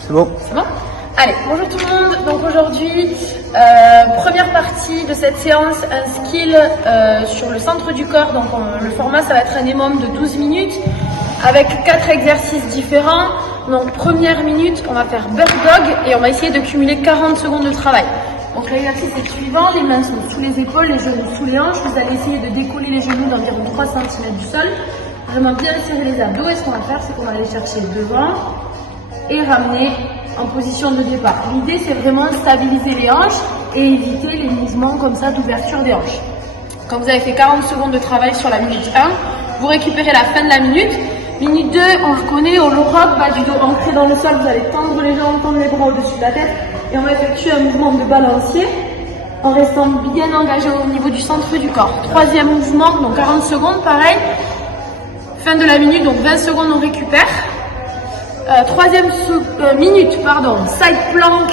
C'est bon. C'est bon? Allez, bonjour tout le monde. Donc aujourd'hui, première partie de cette séance, un skill sur le centre du corps. Donc le format, ça va être un EMOM de 12 minutes avec 4 exercices différents. Donc première minute, on va faire bird dog et on va essayer de cumuler 40 secondes de travail. Donc l'exercice est suivant, les mains sont sous les épaules, les genoux sous les hanches. Vous allez essayer de décoller les genoux d'environ 3 cm du sol. Vraiment bien serrer les abdos. Et ce qu'on va faire, c'est qu'on va aller chercher devant et ramener en position de départ. L'idée, c'est vraiment stabiliser les hanches et éviter les mouvements comme ça d'ouverture des hanches. Quand vous avez fait 40 secondes de travail sur la minute 1, vous récupérez la fin de la minute. Minute 2, on reconnaît au low rock, bas du dos ancré dans le sol. Vous allez tendre les jambes, tendre les bras au-dessus de la tête et on va effectuer un mouvement de balancier en restant bien engagé au niveau du centre du corps. Troisième mouvement, donc 40 secondes, pareil. Fin de la minute, donc 20 secondes, on récupère. Troisième minute, side plank.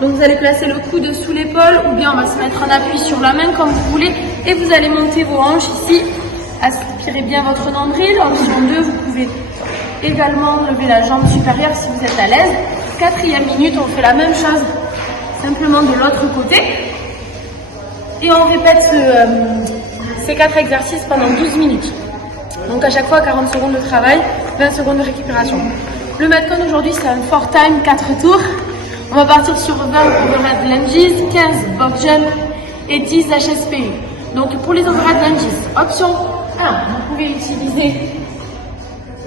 Donc vous allez placer le coude sous l'épaule ou bien on va se mettre en appui sur la main comme vous voulez et vous allez monter vos hanches ici. Aspirez bien votre nombril. Option 2, vous pouvez également lever la jambe supérieure si vous êtes à l'aise. Quatrième minute, on fait la même chose, simplement de l'autre côté. Et on répète ces 4 exercices pendant 12 minutes. Donc à chaque fois 40 secondes de travail, 20 secondes de récupération. Le Metcon aujourd'hui c'est un 4 time, 4 tours. On va partir sur 20 overhead lunges, 15 box jump et 10 HSPU. Donc pour les overhead lunges, option 1, vous pouvez utiliser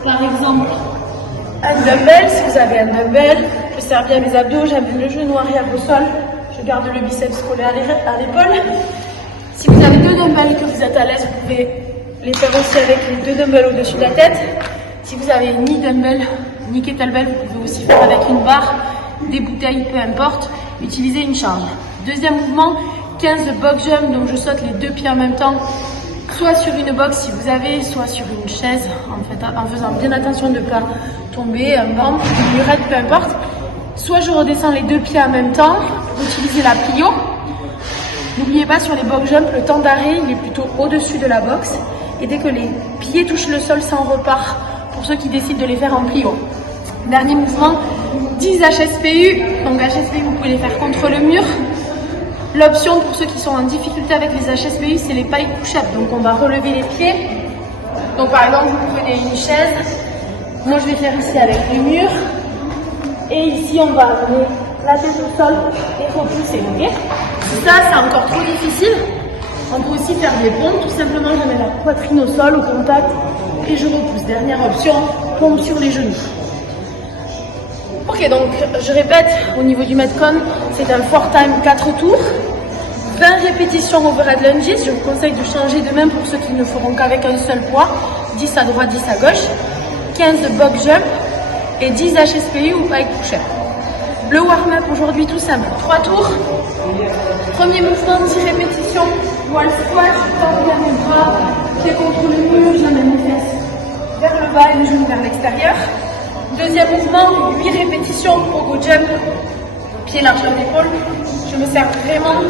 par exemple un dumbbell. Si vous avez un dumbbell, je serre bien mes abdos, j'amène le genou arrière au sol, je garde le biceps collé à l'épaule. Si vous avez 2 dumbbells et que vous êtes à l'aise, vous pouvez les faire aussi avec les 2 dumbbells au-dessus de la tête. Si vous avez ni dumbbell ni kettlebell, vous pouvez aussi faire avec une barre, des bouteilles, peu importe, utiliser une charge. Deuxième mouvement, 15 de box jump, donc je saute les 2 pieds en même temps, soit sur une box si vous avez, soit sur une chaise, en faisant bien attention de ne pas tomber, un banc, une murette, peu importe. Soit je redescends les 2 pieds en même temps, pour utiliser la plio. N'oubliez pas, sur les box jump, le temps d'arrêt, il est plutôt au-dessus de la box. Et dès que les pieds touchent le sol, ça en repart pour ceux qui décident de les faire en plio. Dernier mouvement, 10 HSPU. Donc HSPU, vous pouvez les faire contre le mur. L'option pour ceux qui sont en difficulté avec les HSPU, c'est les pike push-up. Donc on va relever les pieds. Donc par exemple, vous prenez une chaise. Moi, je vais faire ici avec le mur. Et ici, on va amener la tête au sol et repousser. Okay, si ça, c'est encore trop difficile, on peut aussi faire des pompes. Tout simplement, je mets la poitrine au sol, au contact, et je repousse. Dernière option, pompe sur les genoux. Ok, donc je répète, au niveau du Metcon, c'est un 4 time, 4 tours. 20 répétitions overhead lunges. Je vous conseille de changer de main pour ceux qui ne feront qu'avec un seul poids. 10 à droite, 10 à gauche. 15 de box jump et 10 HSPU ou pike push-up. Le warm-up aujourd'hui, tout simple, 3 tours. Premier mouvement, 10 répétitions. Wall squat, je tends bien mes bras, pieds contre le mur, j'amène mes fesses vers le bas et les genoux vers l'extérieur. Deuxième mouvement, 8 répétitions, pogo jump, pieds largeur d'épaule. Je me sers vraiment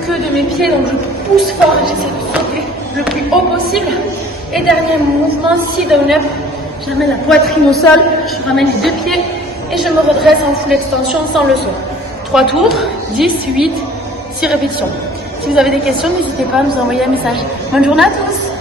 que de mes pieds, donc je pousse fort et j'essaie de sauter le plus haut possible. Et dernier mouvement, sit down up. J'amène la poitrine au sol, je ramène les 2 pieds et je me redresse en full extension sans le saut. 3 tours, 10, 8, 6 répétitions. Si vous avez des questions, n'hésitez pas à nous envoyer un message. Bonne journée à tous!